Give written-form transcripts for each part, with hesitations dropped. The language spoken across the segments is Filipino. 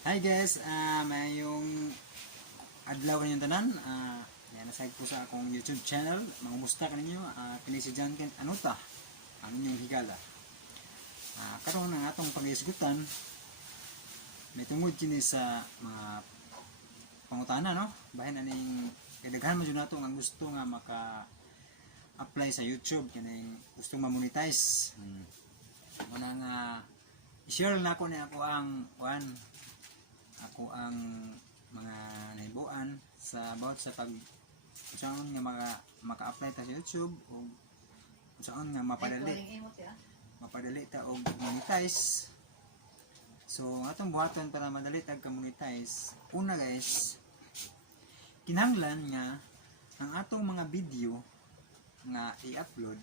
Hi guys, mayong adlaw kanyang tanan. Yan nasayag ko sa akong YouTube channel. Mangumusta ka ninyo. Kini si John Kent Anuta, ang inyong higala. Karon ang atong pag-isgutan, may tungod kini sa mga pangutana, no? Bahin aning kadaghan mo dyan nato ang gusto nga maka-apply sa YouTube. Kaning gusto ma-monetize. Muna nga i-share na ako na ako ang mga naibuan sa about sa pag saan nga maka-apply ta sa YouTube o saan nga mapadali ta og monetize. So atong buhaton para madali tag ka-monetize. Una guys, kinahanglan nga ang atong mga video nga i-upload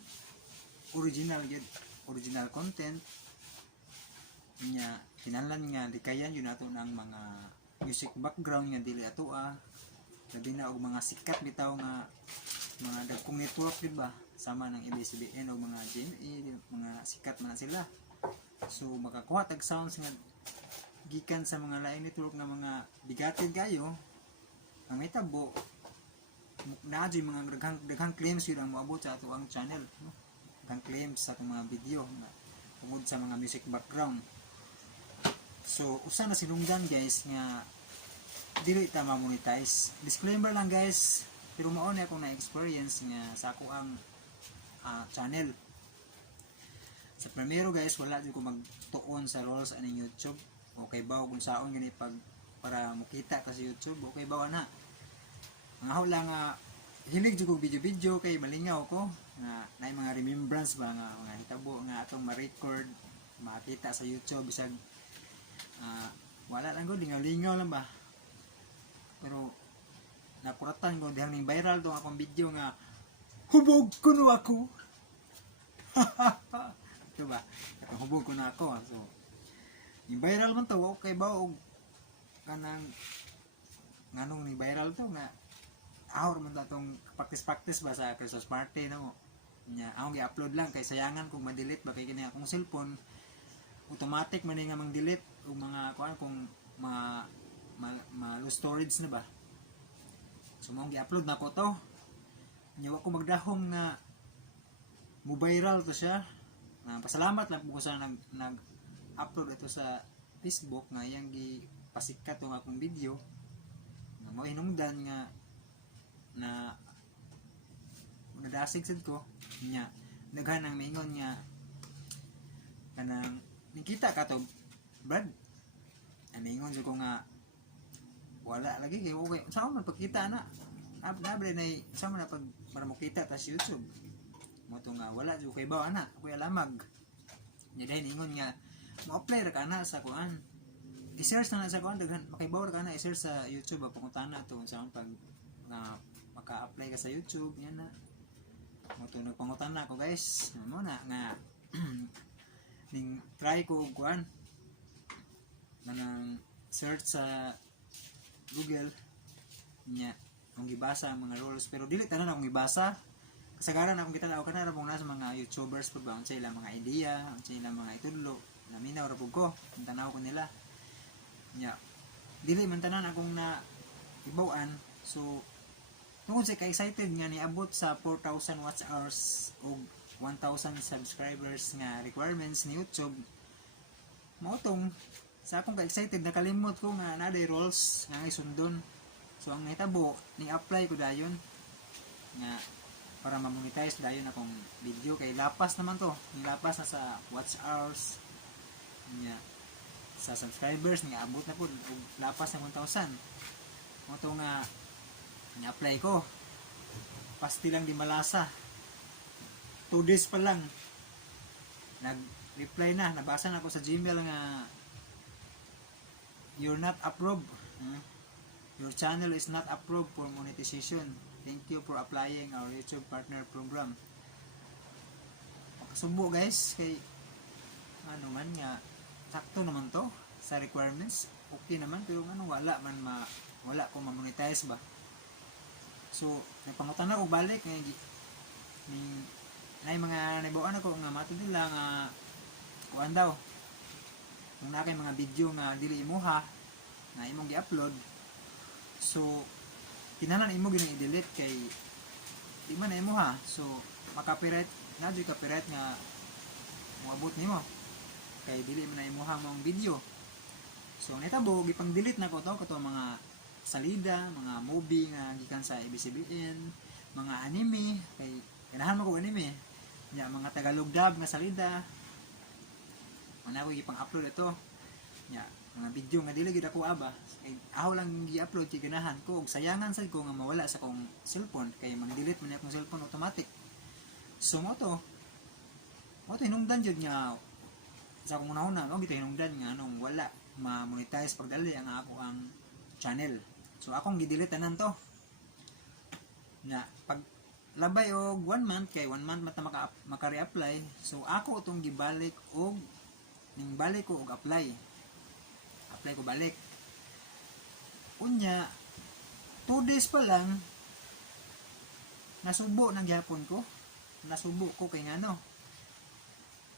original content nya kinahanglan nga likayan yun nato ng mga music background nga dili atoa labi na og mga sikat bitaw nga mga dagkong network diba sama ng ABS-CBN o mga GMA mga sikat man sila, so makakuha tag sounds nga gikan sa mga lain network nga mga bigated kayo ang itabo na mga daghang claims yun ang moabot sa ato ang channel, no? Daghang claims sa mga video nga tungod sa mga music background. So, usa na sinungdan guys nga dili ta ma-monetize. Disclaimer lang guys, pero mao na akong na-experience nga sa ako ang channel. Sa primero guys, wala jud ko magtuon sa roles aning YouTube. Okay ba kung saon gani pag para makita ka sa YouTube, okay ba na. Ang ako lang hilig jud ko video-video kay malingaw ko nga naay mga remembrance ba nga mga hitabo nga atong ma-record, makita sa YouTube bisag wala lang ko, lingaw-lingaw lang ba, pero nakuratan ko dihang ning viral tong akong video nga hubog kuno ako. Ito ba, hubog kuno ako, so yung viral man to, okay ba og kanang nganong ni viral to nga ahor man tong practice ba sa Christmas party no nya akong i-upload lang kay sayangan kung ma-delete ba kay kini akong cellphone automatic man nga mang-delete o mga kuan kung mga low storage na ba. So mong gi-upload na ko to. Nya ko magdahom nga mo viral to siya. Pasalamat lang po sa nag-upload ito sa Facebook nga yang gipasikat tong akong video. Nga mo hinungdan nga na nadasig sad ko nya naghanang maingon nga kanang nakita ka to Brad, amingon ko nga wala lagi kay okay saan man pagkita na nabre na saan man na pag para makita ta sa YouTube mo to nga wala jud kay ba ana kuya lamag nya dahil ingon nga mo-apply ra kana sa kuan i-search na sa kuan daghan makibaw ra kana i-search sa YouTube pangutana to saan pag maka-apply ka sa YouTube yan na mo to nagpangutana ko guys mo na nga ning try ko kuan manang search sa Google nya kung gibasa ang mga rules pero dili tanan akong gibasa kasagaran akong gitanaw kana ra mong nasa mga YouTubers pag ba unsay ilang mga idea unsay ilang mga itudlo naminaw ra pud ko tanaw ko nila nya dili man tanan akong na ibaw-an, so tungod sa ka-excited nga niabot sa 4,000 watch hours o 1,000 subscribers nga requirements ni YouTube mao tong sa akong ka-excited nakalimot ko nga naday rules nga isundon, so ang nahitabo ni apply ko dayon nga para ma-monetize dayon akong video kay lapas naman to nilapas na sa watch hours nga sa subscribers nga abot na po lapas ng 1,000 mo to nga ni-apply ko pasti lang di malasa 2 days pa lang nag-reply na nabasa na ako sa Gmail nga you're not approved. Your channel is not approved for monetization. Thank you for applying our YouTube partner program. Makasubo guys kay ano man nga sakto naman to sa requirements. Okay naman pero ano wala ko ma-monetize ba. So nagpangutan ako balik nga may mga naibawan ako nga matod nila nga kuan daw kung na kay mga video nga dili imuha nga imong gi-upload. So kinahanglan imo gyud i-delete kay di man na imo ha. So makapiright na jud copyright nga moabot nimo kay dili man na imuhang mong video. So nitabo gipang delete na ko to kato mga salida, mga movie nga gikan sa ABS-CBN, mga anime kay ganahan mo ko anime. Nya mga Tagalog dub nga salida. Ana ko gipang upload ito. Nya mga video nga dili gid ako aba. Kay aho lang gi-upload kay ganahan ko ug sayangan sad ko nga mawala sa kong cellphone kay mag-delete man akong cellphone automatic. So mo to hinungdan jud nga sa akong una-una mo gito hinungdan nga anong wala ma-monetize pagdali ang ako ang channel. So akong gi-delete tanan to. Nya pag labay og 1 month kay 1 month mata maka-reapply. So ako itong gibalik og ning balik ko og apply ko balik. Unya 2 days pa lang nasubo na gyapon ko. Nasubo ko kay ngano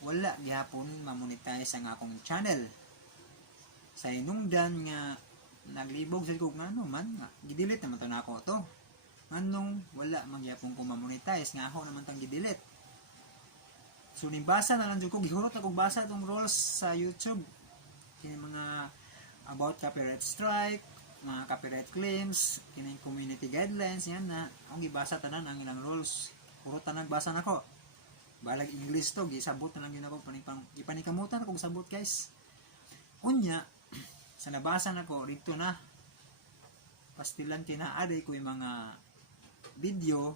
wala gyapon ma-monetize ang akong channel. Sa hinungdan nga naglibog sa ko ngano man nga gi-delete naman to nako to. Nganong wala man gyapon ko ma-monetize nga ako naman tang gi-delete. So nibasa na lang jud ko gihurot ako basa tong rules sa YouTube. Kini mga about copyright strike, mga copyright claims, kini community guidelines yan na ang gibasa tanan ang ilang rules. Puro tanang basa nako. Balag English to, gisabot na lang yun ako ipanikamutan akong sabot guys. Unya sa nabasa nako dito na pastilan kinaaday ko yung mga video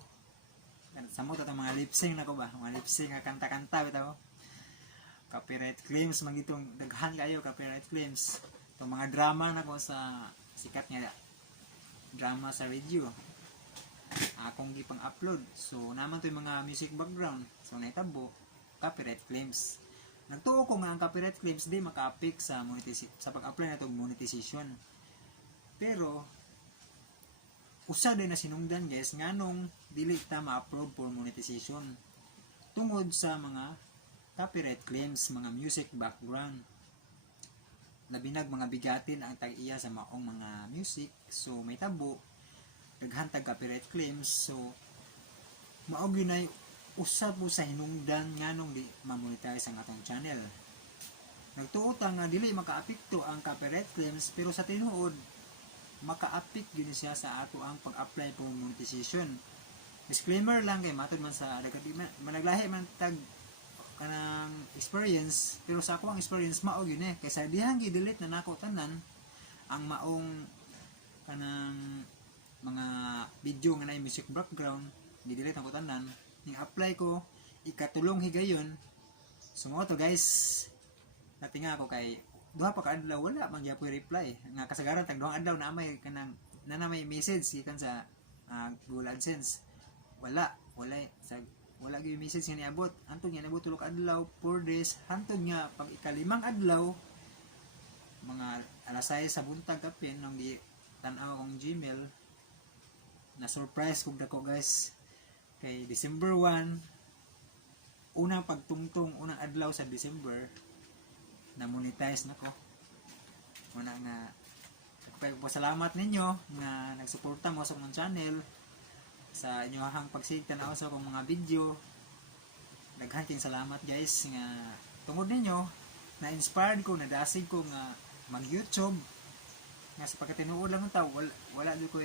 samot at mga lip sync nako ba, mga lip sync nga kanta-kanta bitaw. Copyright claims man gitong daghan kayo copyright claims. Itong mga drama nako sa sikat nga drama sa radio. Akong gipang upload. So naman to yung mga music background. So naitabo copyright claims. Nagtuo ko nga ang copyright claims di maka-affect sa pag-apply na itong monetization. Pero usa din na sinungdan guys nganong dili ta ma-approve for monetization tungod sa mga copyright claims, mga music background. Labinag mga bigatin ang tag-iya sa maong mga music. So may tabo daghan tag copyright claims. So mao ginay usab po sa hinungdan nganong di ma-monetize ang atong channel. Nagtuo ta nga dili maka-apekto ang copyright claims pero sa tinuod maka-apek gyud siya sa ato ang pag-apply for monetization. Disclaimer lang kay matod man sa managlahi man tag kanang experience pero sa ako ang experience mao gyud kay sa dihang gi-delete na nako tanan ang maong kanang mga video nga nay music background gi-delete ako tanan ning apply ko ikatulong higayon. So mo to guys natinga ako kay duha pa ka adlaw wala man gyapon reply nga kasagaran tag duhang adlaw na may kanang may message gikan sa Google AdSense wala gyud message nga niabot antod nga niabot tulo ka adlaw 4 days hantod nga pag ikalimang adlaw mga alas 6 sa buntag kapin nung gi tan-aw akong Gmail na surprise kog dako guys kay December 1 unang pagtungtong unang adlaw sa December na monetize nako. Muna nga nagpasalamat ninyo nga nagsuporta mo sa akong channel sa inyong pagsigtan ako sa akong mga video. Daghan salamat guys nga tungod ninyo na inspired ko na dasig ko nga mag YouTube nga sa pagkatinuod lang ng tao wala do ko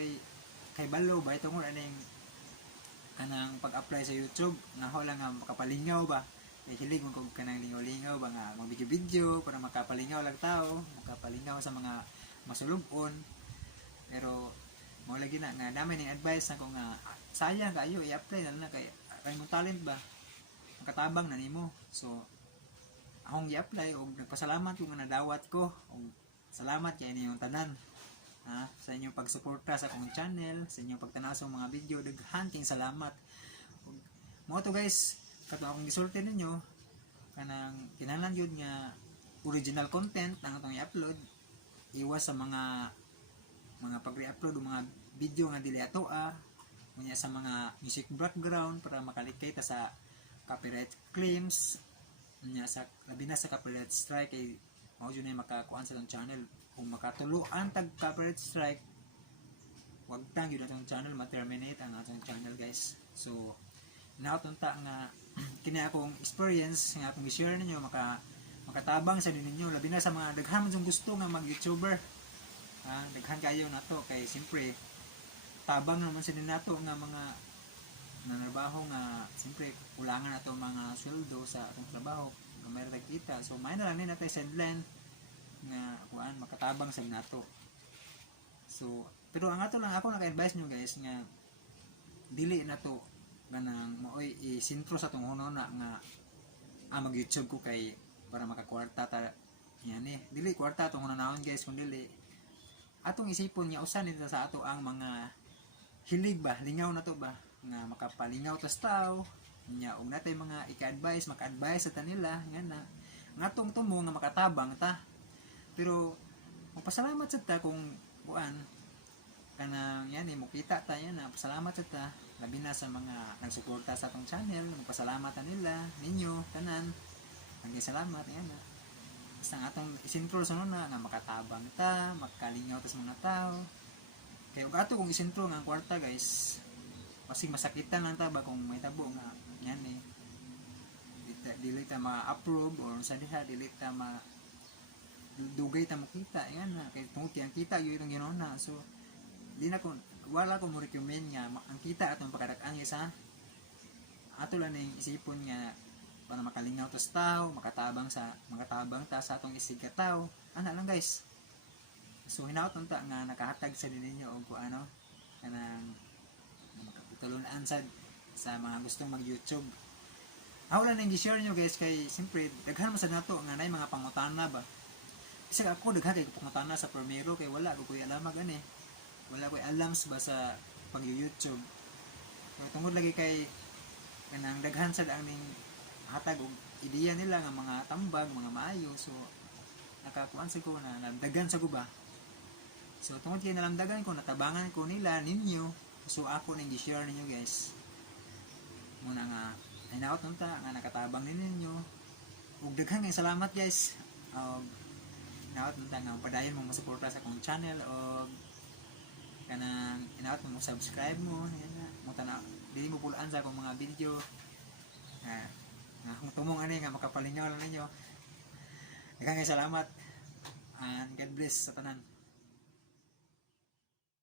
kay balo ba tungod aning kanang pag-apply sa YouTube nga ho lang nga makapalingaw ba hilig mo kung kanang lingaw-lingaw ba nga mag video para makapalingaw lang tao makapalingaw sa mga masulubon. Pero mo lagi na nga namin ning advice na ko nga sayang kayo i-apply na kay mong talent ba makatabang na nimo. So akong i-apply og nagpasalamat ko nga nadawat ko og salamat kay inyong tanan sa inyong pagsuporta sa akong channel, sa inyong pagtanaw sa mga video. Daghan salamat. Mo to guys kato akong gisulti ninyo kanang kinahanglan yun nga original content ang atong i-upload iwas sa mga pag-re-upload o mga video nga dili ato kunya sa mga music background para makalikay ta sa copyright claims kunya sa labi na sa copyright strike kay mao jud na makakuan sa tong channel kung makatuluan tag copyright strike, wag tang yun atong channel ma-terminate ang atong channel guys. So nautunta nga kini akong experience nga akong i-share ninyo makatabang sa ninyo labi na sa mga daghan man gusto nga mag-YouTuber. Daghan kayo na to kay siyempre tabang naman sila nato nga mga nanarbaho nga siyempre kulangan nato mga sweldo sa atong trabaho nga may kita. So may na lang ni natay sideline nga kuan makatabang sa nato. So pero ang ato lang ako naka-advise nyo guys nga dili na to ganang mooy isintro sa tong hunona nga mag-YouTube ko kay para makakwarta ta yan dili kwarta tong hunanaon guys kun dili atong isipon nga usan nito sa ato ang mga hilig ba lingaw na to ba nga makapalingaw tas tao nya og natay mga ika-advise maka-advise sa tanila nga na nga atong tumo nga makatabang ta. Pero magpasalamat sa ta kung kuan kanang yan mukita ta yan pasalamat sa ta labi na sa mga nagsuporta sa atong channel magpasalamat ta nila ninyo tanan naging salamat yan basta nga atong isintro sa nuna nga makatabang ta makalingaw ta sa mga tao kaya og ato kung isintro nga ang kwarta guys kasi masakitan lang ta ba kung may tabo nga yan dili ta ma-approve or sa diha dili ta dugay ta makita yan kay tungod ang kita gyud itong ginona. So di na ko wala ko mo recommend nga ang kita atong pagkadak-an sa ato lang ning isipon nga para makalingaw tas tao makatabang ta sa atong isiga tao ana lang guys. So hinaot ta nga nakahatag sa ninyo og ano kanang makatulunan sa mga gustong mag-YouTube. Ako lang nang gi-share nyo guys kay siyempre daghan man sa nato nga nay mga pangutana ba. Kasi ako daghan kay pangutana sa primero kay wala ko alam wala ko alams ba sa pag-YouTube. Pero tungod lagi kay kanang daghan sa ang ning hatag og ideya nila nga mga tambag, mga maayo. So nakakuan sa ko na namdagan sa ko ba. So tungod kay nalamdagan ko natabangan ko nila ninyo. So ako nang gi-share ninyo guys. Muna nga hinaot nunta nga nakatabang ninyo. Ug daghan kay salamat guys. Hinaot nunta nga padayon mo masuporta sa akong channel og kanang inaot mo subscribe mo mo tanaw dili mo pulaan sa akong mga video nga kung tumong ani nga makapalingaw lang ninyo. Daghang salamat and God bless sa tanan.